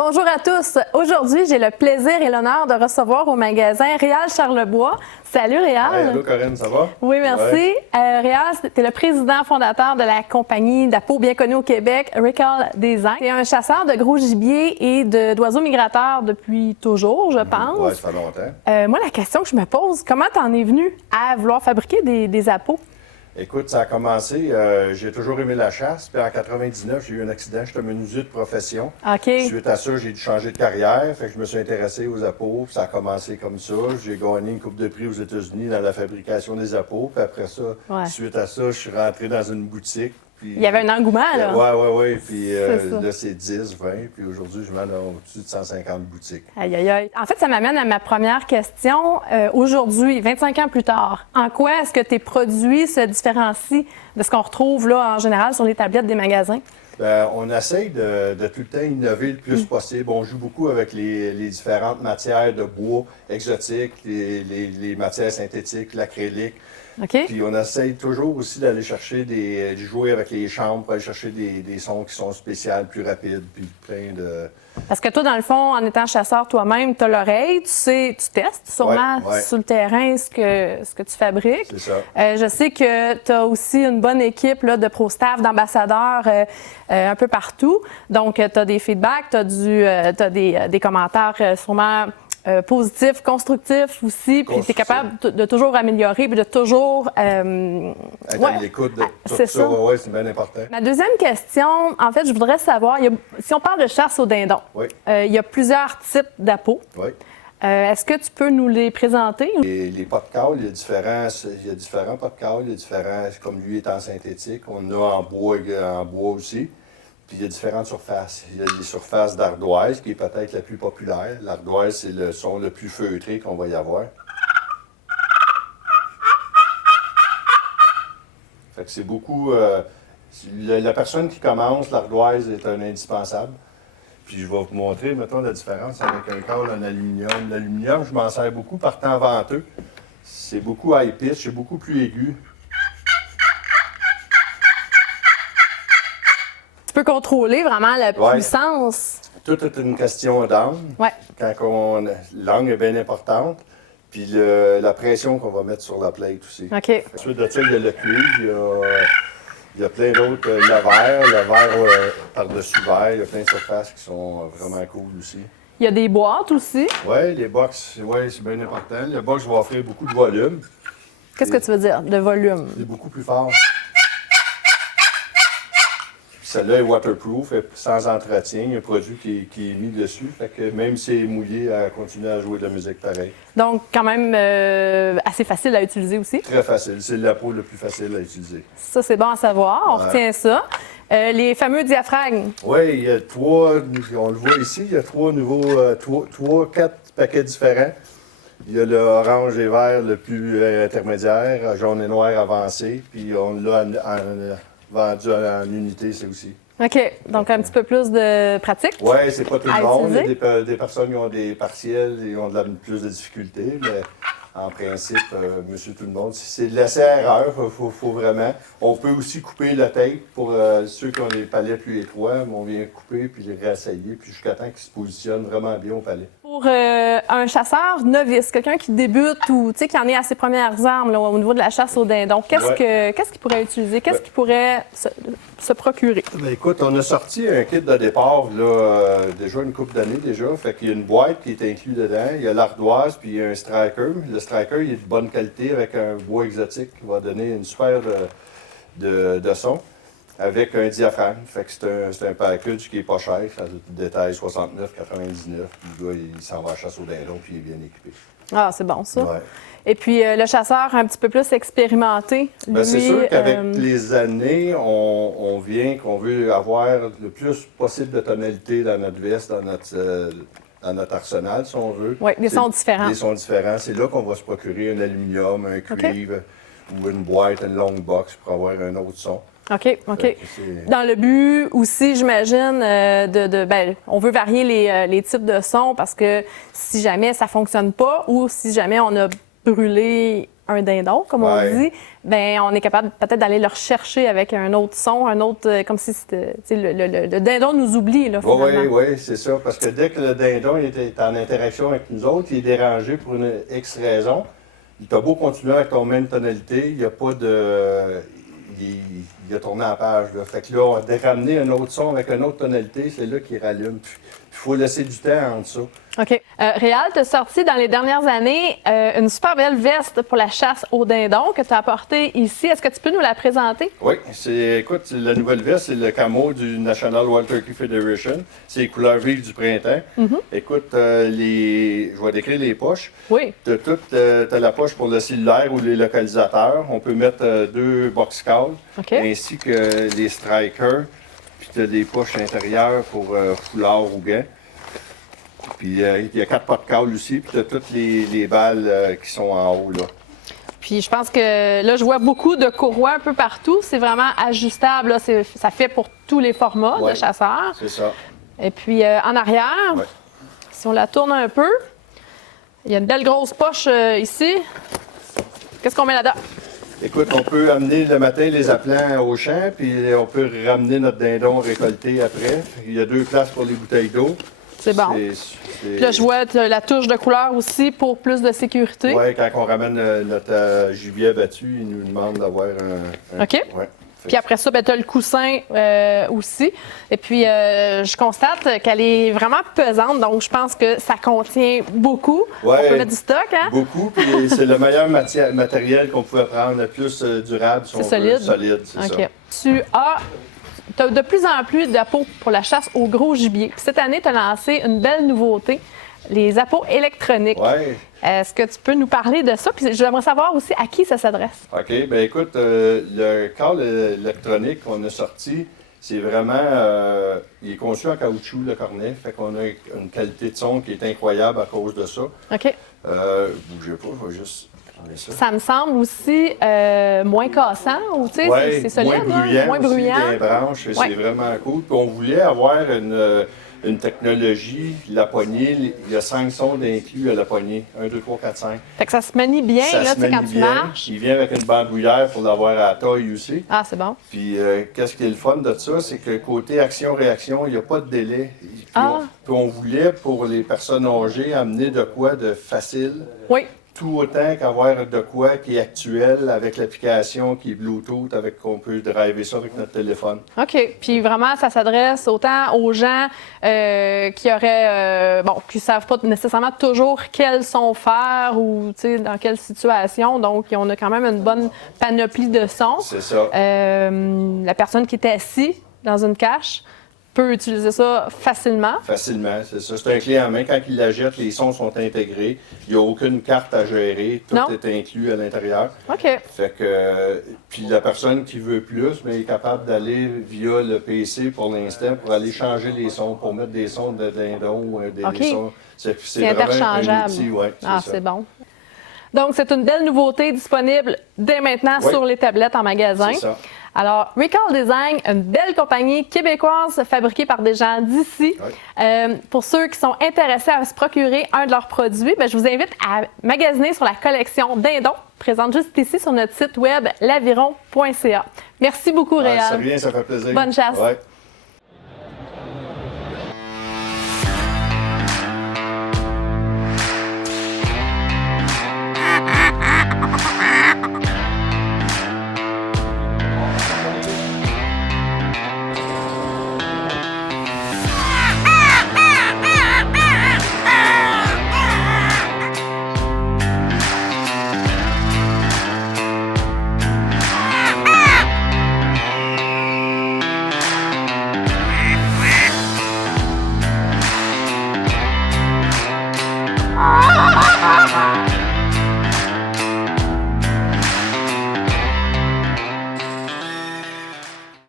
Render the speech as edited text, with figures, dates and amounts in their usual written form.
Bonjour à tous. Aujourd'hui, j'ai le plaisir et l'honneur de recevoir au magasin Réal Charlebois. Salut Réal. Hey, allô Corinne, ça va? Oui, merci. Ouais. Réal, tu es le président fondateur de la compagnie d'Apo bien connue au Québec, Recall Design. Tu es un chasseur de gros gibier et d'oiseaux migrateurs depuis toujours, je pense. Oui, ça fait longtemps. Moi, la question que je me pose, comment tu en es venu à vouloir fabriquer des appos? Écoute, ça a commencé, j'ai toujours aimé la chasse, puis en 99, j'ai eu un accident, j'étais menuisier de profession. OK. Suite à ça, j'ai dû changer de carrière, fait que je me suis intéressé aux appos, puis ça a commencé comme ça. J'ai gagné une coupe de prix aux États-Unis dans la fabrication des appos, puis après ça, suite à ça, je suis rentré dans une boutique. Puis, il y avait un engouement, là. Oui. Puis là, c'est 10, 20. Puis aujourd'hui, je mène au-dessus de 150 boutiques. Aïe, aïe, aïe. En fait, ça m'amène à ma première question. Aujourd'hui, 25 ans plus tard, en quoi est-ce que tes produits se différencient de ce qu'on retrouve là en général sur les tablettes des magasins? Bien, on essaye de tout le temps innover le plus possible. On joue beaucoup avec les différentes matières de bois exotiques, les matières synthétiques, l'acrylique. OK. Puis on essaye toujours aussi d'aller chercher de jouer avec les chambres pour aller chercher des sons qui sont spéciaux, plus rapides, puis plein de... Parce que toi, dans le fond, en étant chasseur toi-même, tu as l'oreille, tu testes sûrement sur le terrain ce que tu fabriques. C'est ça. Je sais que tu as aussi une bonne équipe là, de pro-staff, d'ambassadeurs un peu partout. Donc, tu as des feedbacks, tu as des commentaires sûrement positifs, constructifs aussi, puis tu es capable de toujours améliorer, puis de toujours... Être à l'écoute de tout ça, c'est bien important. Ma deuxième question, en fait, je voudrais savoir, si on parle de chasse au dindon, il y a plusieurs types d'appos. Oui. Est-ce que tu peux nous les présenter? Les pots de cale, il y a différents pots de cale, il y a différents, comme lui est en synthétique, on a en bois aussi. Puis il y a différentes surfaces. Il y a les surfaces d'ardoise, qui est peut-être la plus populaire. L'ardoise, c'est le son le plus feutré qu'on va y avoir. Fait que c'est beaucoup... la personne qui commence, l'ardoise est un indispensable. Puis je vais vous montrer, mettons, la différence avec un câble en aluminium. L'aluminium, je m'en sers beaucoup par temps venteux. C'est beaucoup high pitch, c'est beaucoup plus aigu. Tu peux contrôler vraiment la puissance. Tout est une question d'angle. Ouais. L'angle est bien importante. Puis la pression qu'on va mettre sur la plate aussi. OK. Ensuite de ça, il y a le cuivre, il y a plein d'autres. Le verre par-dessus verre, il y a plein de surfaces qui sont vraiment cool aussi. Il y a des boîtes aussi. Oui, les box, c'est bien important. Le box va offrir beaucoup de volume. Qu'est-ce que tu veux dire, de volume? C'est beaucoup plus fort. Celle-là est waterproof, sans entretien. Il y a un produit qui est mis dessus. Fait que même si c'est mouillé, elle continue à jouer de la musique pareil. Donc, quand même assez facile à utiliser aussi. Très facile. C'est l'appôt le plus facile à utiliser. Ça, c'est bon à savoir. On retient ça. Les fameux diaphragmes. Oui, il y a on le voit ici, il y a quatre paquets différents. Il y a le orange et vert le plus intermédiaire, jaune et noir avancé, puis on l'a vendu en unité, c'est aussi. OK. Donc, un petit peu plus de pratique. Oui, c'est pas tout le monde. Utiliser. Il y a des personnes qui ont des partiels et ont plus de difficultés, mais en principe, monsieur tout le monde, c'est de l'essai-erreur, il faut vraiment. On peut aussi couper la tête pour ceux qui ont des palais plus étroits, on vient couper puis les réessayer, puis jusqu'à temps qu'ils se positionnent vraiment bien au palais. Pour un chasseur novice, quelqu'un qui débute ou qui en est à ses premières armes là, au niveau de la chasse au dindon, qu'est-ce qu'il pourrait utiliser? Qu'est-ce qu'il pourrait se procurer? Bien, écoute, on a sorti un kit de départ là, déjà une couple d'années déjà. Fait qu'il y a une boîte qui est inclue dedans. Il y a l'ardoise puis il y a un striker. Le striker, il est de bonne qualité avec un bois exotique qui va donner une super de son. Avec un diaphragme. Fait que c'est un package qui est pas cher. Ça détaille 69,99. Puis le gars, il s'en va à la chasse au dindon puis il est bien équipé. Ah, c'est bon ça. Ouais. Et puis le chasseur un petit peu plus expérimenté, lui... C'est sûr qu'avec les années, on vient qu'on veut avoir le plus possible de tonalité dans notre veste, dans notre arsenal, si on veut. Oui, des sons différents. Des sons différents. C'est là qu'on va se procurer un aluminium, un cuivre ou une boîte, une longue box pour avoir un autre son. OK. Dans le but aussi, j'imagine, on veut varier les types de sons parce que si jamais ça ne fonctionne pas ou si jamais on a brûlé un dindon, comme on dit, ben on est capable peut-être d'aller le rechercher avec un autre son, un autre, comme si c'était, le dindon nous oublie, là, finalement. Oui, c'est ça. Parce que dès que le dindon est en interaction avec nous autres, il est dérangé pour une X raison. Il t'a beau continuer avec ton même tonalité, il n'y a pas de... Il a tourné en page. Là. Fait que là, on va ramener un autre son avec une autre tonalité, c'est là qu'il rallume. Il faut laisser du temps entre ça. OK. Réal, tu as sorti dans les dernières années une super belle veste pour la chasse au dindon que tu as apportée ici. Est-ce que tu peux nous la présenter? Oui. Écoute, la nouvelle veste, c'est le camo du National Wild Turkey Federation. C'est les couleurs vives du printemps. Écoute, je vais décrire les poches. Oui. Tu as la poche pour le cellulaire ou les localisateurs. On peut mettre 2 box calls, ainsi que les strikers. Puis tu as des poches intérieures pour foulard ou gants. Puis il y a 4 porte-calls aussi, puis tu as toutes les balles qui sont en haut, là. Puis je pense que là, je vois beaucoup de courroies un peu partout. C'est vraiment ajustable. Là. Ça fait pour tous les formats de chasseurs. C'est ça. Et puis en arrière, si on la tourne un peu, il y a une belle grosse poche ici. Qu'est-ce qu'on met là-dedans? Écoute, on peut amener le matin les appelants au champ, puis on peut ramener notre dindon récolté après. Il y a 2 places pour les bouteilles d'eau. C'est bon. Puis là, je vois la touche de couleur aussi pour plus de sécurité. Oui, quand on ramène notre gibier abattu, ils nous demandent d'avoir un... OK. Ouais. Puis après ça, tu as le coussin aussi. Et puis, je constate qu'elle est vraiment pesante. Donc, je pense que ça contient beaucoup. Ouais, on peut mettre du stock, hein? Beaucoup. Puis c'est le meilleur matériel qu'on pouvait prendre, le plus durable. Si c'est solide? Solide, c'est ça. Tu as de plus en plus d'appos pour la chasse au gros gibier. Puis cette année, tu as lancé une belle nouveauté, les appos électroniques. Oui. Est-ce que tu peux nous parler de ça? Puis j'aimerais savoir aussi à qui ça s'adresse. OK. Bien, écoute, le câble électronique qu'on a sorti, c'est vraiment... il est conçu en caoutchouc, le cornet. Fait qu'on a une qualité de son qui est incroyable à cause de ça. OK. Bougez pas, je vais juste... Ça me semble aussi moins cassant, ou tu sais, c'est solide, moins bruyant aussi, des branches, c'est vraiment cool. Puis on voulait avoir une technologie, la poignée, il y a 5 sondes inclus à la poignée, 1, 2, 3, 4, 5. Fait que ça se manie bien, là, tu sais, quand tu marches. Il vient avec une bandoulière pour l'avoir à la taille aussi. Ah, c'est bon. Puis qu'est-ce qui est le fun de ça, c'est que côté action-réaction, il n'y a pas de délai. Puis on voulait, pour les personnes âgées, amener de quoi de facile. Oui. Tout autant qu'avoir de quoi qui est actuel avec l'application qui est Bluetooth, avec qu'on peut driver ça avec notre téléphone. OK. Puis vraiment, ça s'adresse autant aux gens qui auraient, qui ne savent pas nécessairement toujours quel son faire ou dans quelle situation. Donc, on a quand même une bonne panoplie de sons. C'est ça. La personne qui est assise dans une cache peut utiliser ça facilement. Facilement, c'est ça. C'est un clé en main. Quand il la jette, les sons sont intégrés. Il n'y a aucune carte à gérer. Tout est inclus à l'intérieur. OK. Fait que, puis la personne qui veut plus, mais est capable d'aller via le PC pour l'instant pour aller changer les sons, pour mettre des sons de dindon ou des sons. C'est interchangeable. C'est bon. Donc, c'est une belle nouveauté disponible dès maintenant sur les tablettes en magasin. C'est ça. Alors, Recall Design, une belle compagnie québécoise fabriquée par des gens d'ici. Pour ceux qui sont intéressés à se procurer un de leurs produits, je vous invite à magasiner sur la collection Dindon, présente juste ici sur notre site web laviron.ca. Merci beaucoup, Réal. Ça vient, ça fait plaisir. Bonne chasse. Ouais.